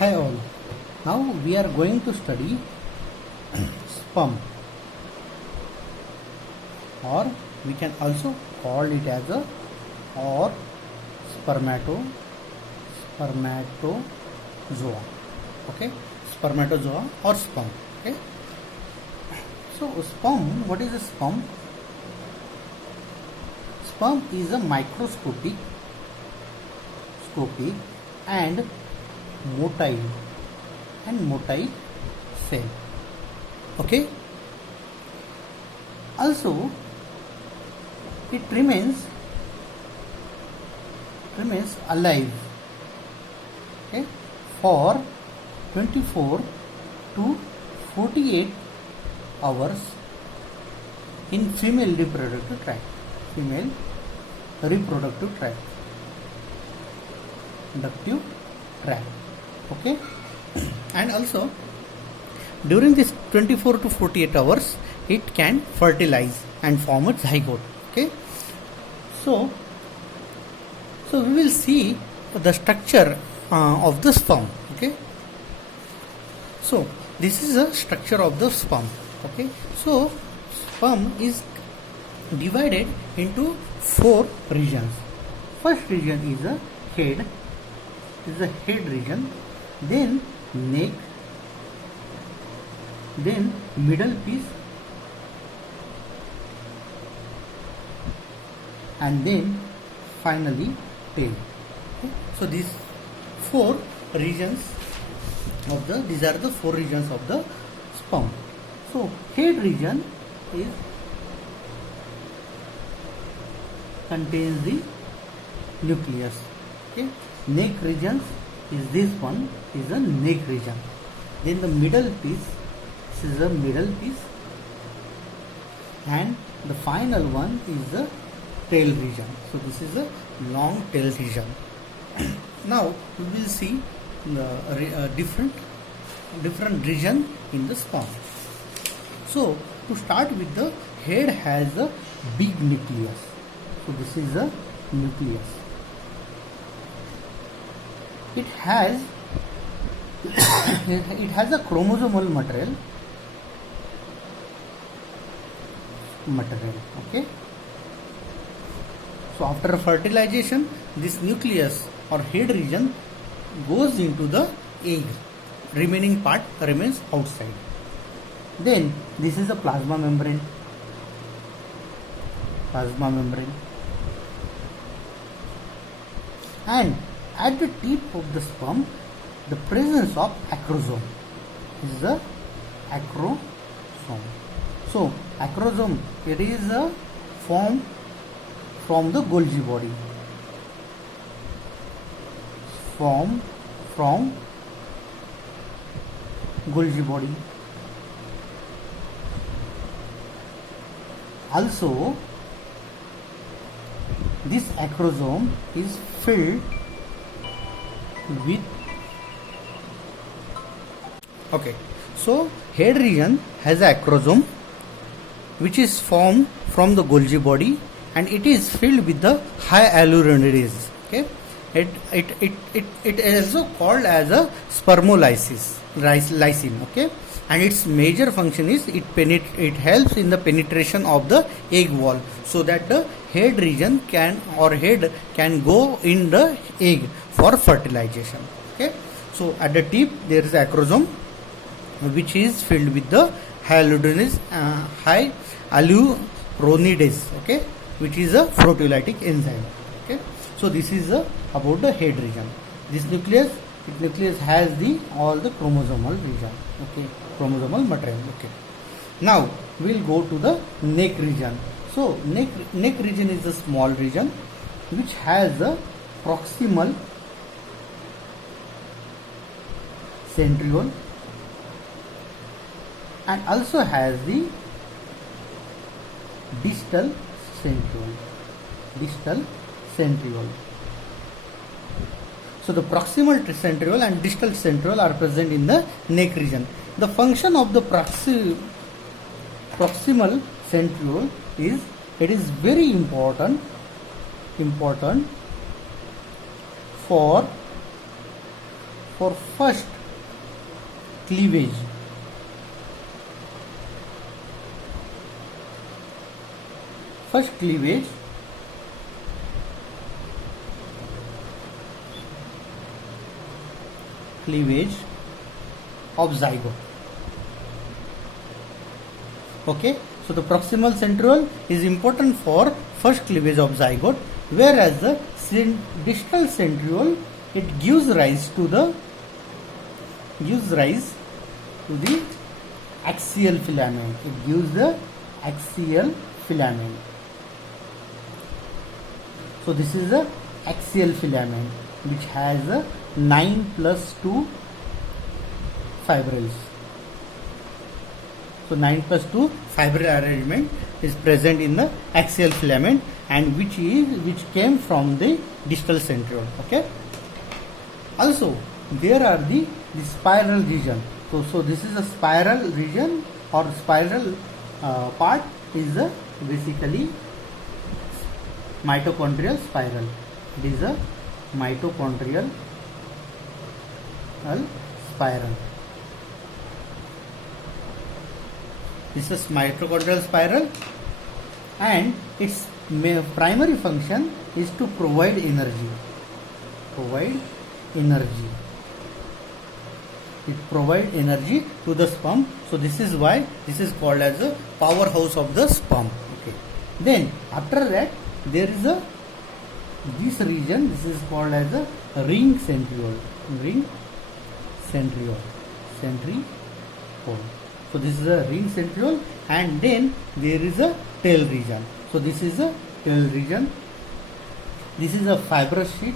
Hi all. Now we are going to study sperm, or we can also call it as a or spermatozoa. Okay, spermatozoa or sperm. Okay. So sperm. What is a sperm? Sperm is a microscopic and motile cell. Okay. Also, it remains alive, okay, for 24 to 48 hours in female reproductive tract. Reproductive tract. Okay. And also during this 24 to 48 hours it can fertilize and form a zygote. Okay. So we will see the structure of the sperm. Okay. So this is the structure of the sperm. Okay. So sperm is divided into 4 regions. First region is a head. Region, then neck, then middle piece, and then finally tail. Okay. So these are the 4 regions of the sperm. So head region contains the nucleus. Okay. Neck region is this one, is a neck region. Then the middle piece, this is a middle piece, and the final one is the tail region. So this is a long tail region. Now we will see the different region in the sperm. So to start with, the head has a big nucleus. So this is a nucleus. It has a chromosomal material. Okay. So after fertilization, this nucleus or head region goes into the egg. Remaining part remains outside. Then this is a plasma membrane. And at the tip of the sperm, the presence of acrosome is the acrosome. So acrosome, it is a form from the Golgi body. From Golgi body. Also, this acrosome is filled with. Okay, so head region has a acrosome which is formed from the Golgi body, and it is filled with the hyaluronidase. Okay, it is also called as a spermolysin. Okay, and its major function is it helps in the penetration of the egg wall, so that the head region can go in the egg for fertilization. Okay, so at the tip there is acrosome which is filled with the hyaluronidase. Okay, which is a proteolytic enzyme. Okay, so this is about the head region. This nucleus has all the chromosomal region. Okay, chromosomal material. Okay, now we will go to the neck region. So neck region is a small region which has a proximal centriole and also has the distal centriole. So the proximal centriole and distal centriole are present in the neck region. The function of the proximal centriole is very important for for first cleavage. First cleavage of zygote. Okay, so the proximal centriole is important for first cleavage of zygote, whereas the distal centriole, it gives rise to the axial filament. It gives the axial filament. So this is the axial filament which has a 9+2 fibrils. So 9+2 fibril arrangement is present in the axial filament, and which came from the distal centriole. Okay. Also there are the spiral region. So this is a spiral region, or spiral part is basically mitochondrial spiral. It is a mitochondrial spiral. This is mitochondrial spiral, and its primary function is to provide energy. It provides energy to the sperm. So this is why this is called as a powerhouse of the sperm. Okay. Then after that there is this region. This is called as a ring centriole. So this is a ring centriole, and then there is a tail region. So this is a tail region. This is a fibrous sheet.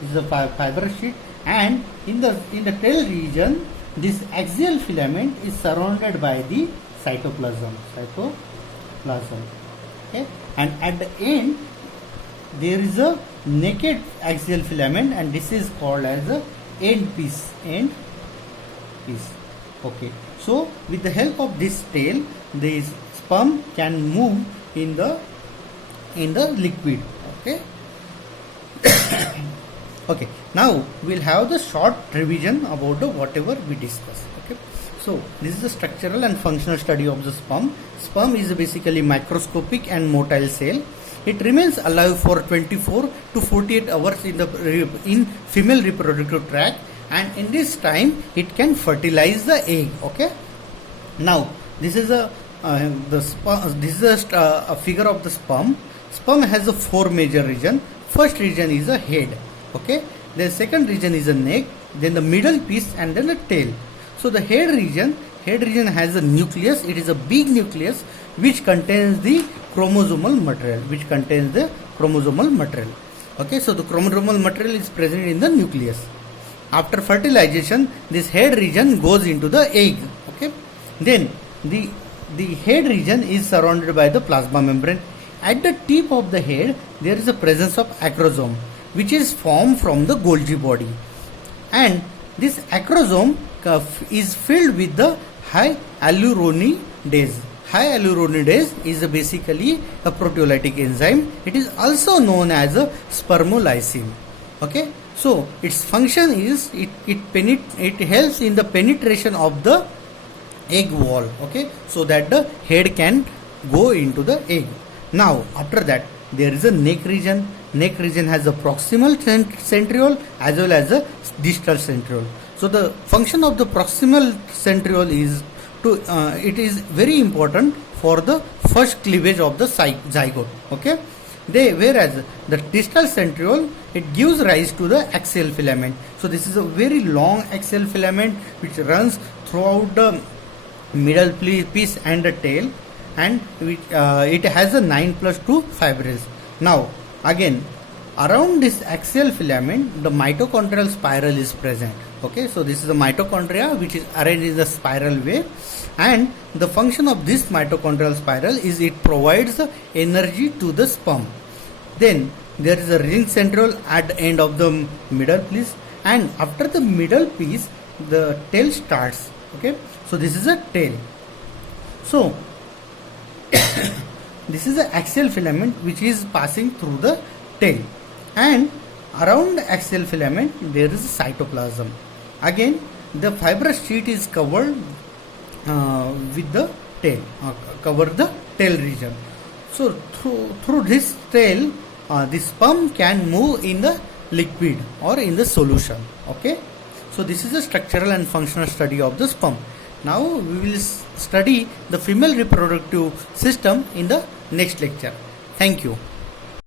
This is a fibrous sheet, and in the tail region, this axial filament is surrounded by the cytoplasm. Okay, and at the end there is a naked axial filament, and this is called as a end piece. Okay, so with the help of this tail, the sperm can move in the liquid. Okay. Okay, now we'll have the short revision about whatever we discussed. Okay, so this is the structural and functional study of the sperm. Sperm is basically microscopic and motile cell. It remains alive for 24 to 48 hours in female reproductive tract, and in this time it can fertilize the egg. Okay, now this is a figure of the sperm. Sperm has a 4 major region. First region is a head. Okay, the second region is a neck, then the middle piece, and then the tail. So the head region has a nucleus. It is a big nucleus which contains the chromosomal material. Okay, so the chromosomal material is present in the nucleus. After fertilization, this head region goes into the egg. Okay, then the head region is surrounded by the plasma membrane. At the tip of the head, there is a presence of acrosome, which is formed from the Golgi body, and this acrosome is filled with the hyaluronidase. Hyaluronidase is basically a proteolytic enzyme. It is also known as a spermolysin. Okay, so its function is it helps in the penetration of the egg wall. Okay, so that the head can go into the egg. Now after that there is a neck region. Neck region has a proximal centriole as well as a distal centriole. So the function of the proximal centriole is it is very important for the first cleavage of the zygote. Okay, whereas the distal centriole, it gives rise to the axial filament. So this is a very long axial filament which runs throughout the middle piece and the tail, and it has a 9+2 fibrils. Now again, around this axial filament, the mitochondrial spiral is present. Okay, so this is the mitochondria which is arranged in the spiral way, and the function of this mitochondrial spiral is it provides energy to the sperm. Then there is a ring centriole at the end of the middle piece, and after the middle piece the tail starts. Okay, so this is a tail. So this is the axial filament which is passing through the tail, and around axial filament there is cytoplasm. Again, the fibrous sheet is covered with the tail, cover the tail region. So through this tail, the sperm can move in the liquid or in the solution. Okay, so this is a structural and functional study of the sperm. Now we will study the female reproductive system in the next lecture. Thank you.